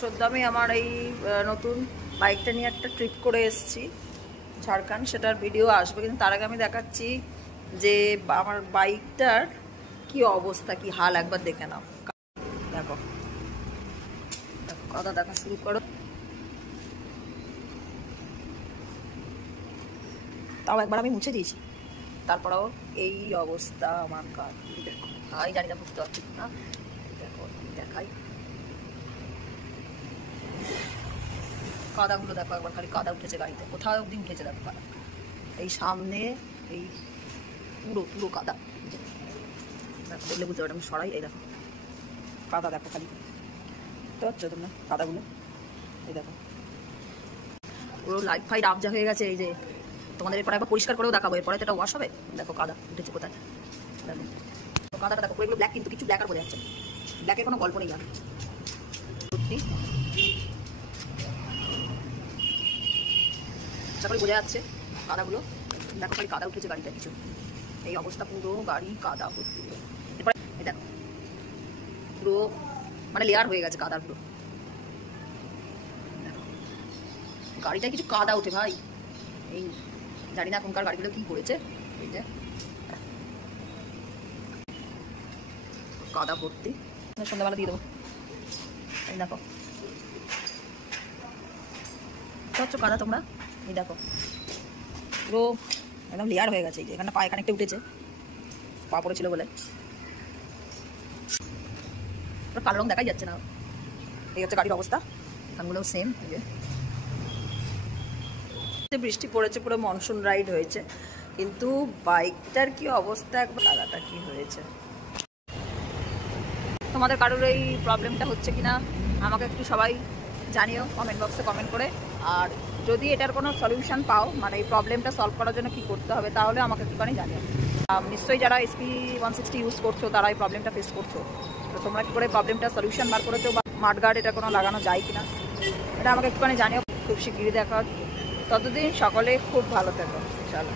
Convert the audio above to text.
সদ্য আমি আমার এই নতুন বাইকটা নিয়ে একটা ট্রিপ করে এসেছি ঝাড়খণ্ড, সেটার ভিডিও আসবে, কিন্তু তার আগে আমি দেখাচ্ছি যে আমার বাইকটার কি অবস্থা, কি হাল একবার দেখে নাও। দেখো দেখো কথা দেখা শুরু করো। তাও একবার আমি মুছে দিয়েছি, তারপরেও এই অবস্থা আমার কার। দেখো ভাই, জানি না বুঝতে পারছি না, দেখো দেখাই কাদাগুলো দেখো একবার, খালি কাদা উঠেছে গাড়িতে, কোথাও অব্দি উঠেছে দেখো কাদা, এই সামনে এই পুরো পুরো কাদা। দেখো দেখলে বুঝতে পারো, আমি সরাই, এই দেখো কাদা দেখো খালি, বুঝতে পারছো তোমরা কাদাগুলো? এই দেখো পুরো লাইট ফাইট আবজা হয়ে গেছে। এই যে তোমাদের এরপরে একবার পরিষ্কার করেও দেখাবো, এরপরে এটা ওয়াশ হবে। দেখো কাদা উঠেছে কোথায়, দেখো কাদাটা দেখো, এগুলো ব্ল্যাক, কিন্তু কিছু ব্ল্যাক আর বোঝা যাচ্ছে, ব্ল্যাকের কোনো গল্প নেই আর সত্যি। আশা করি বোঝা যাচ্ছে কাদাগুলো, দেখো খালি কাদা উঠেছে গাড়িটা, কিছু এই অবস্থা, পুরো গাড়ি কাদা ভর্তি। এরপরে এই দেখো পুরো মানে লেয়ার হয়ে গেছে কাদার, পুরো গাড়িটায় কিছু কাদা উঠে ভাই। এই জানি না এখনকার গাড়িগুলো কি করেছে, এই যে কাদা ভর্তি, সন্ধ্যাবেলা দিয়ে দেবো। এই দেখো হচ্ছে কাদা তোমরা, এই দেখো পুরো একদম লেয়ার হয়ে গেছে। এই যে এখানে পায়ে কানেকটা উঠেছে, পা পড়েছিল বলে পুরো কালো রং দেখাই যাচ্ছে না। এই হচ্ছে গাড়ির অবস্থা, এখানগুলো সেম। এই যে বৃষ্টি পড়েছে, পুরো মনসুন রাইড হয়েছে, কিন্তু বাইকটার কি অবস্থা, একবার কাদাটা কি হয়েছে। তোমাদের কারোর এই প্রবলেমটা হচ্ছে কিনা আমাকে একটু সবাই জানিও কমেন্ট বক্সে কমেন্ট করে। আর যদি এটার কোনো সলিউশন পাও, মানে এই প্রবলেমটা সলভ করার জন্য কী করতে হবে, তাহলে আমাকে একটুখানি জানিও। নিশ্চয়ই যারা SP160 ইউজ করছো তারা এই প্রবলেমটা ফেস করছো, তো তোমরা কী করে প্রবলেমটা সলিউশন বার করেছো, বা মাডগার্ড এটা কোনো লাগানো যায় কিনা, এটা আমাকে একটুখানি জানিও। খুব শিগগিরই দেখা, ততদিন সকলে খুব ভালো থেকো, চলো।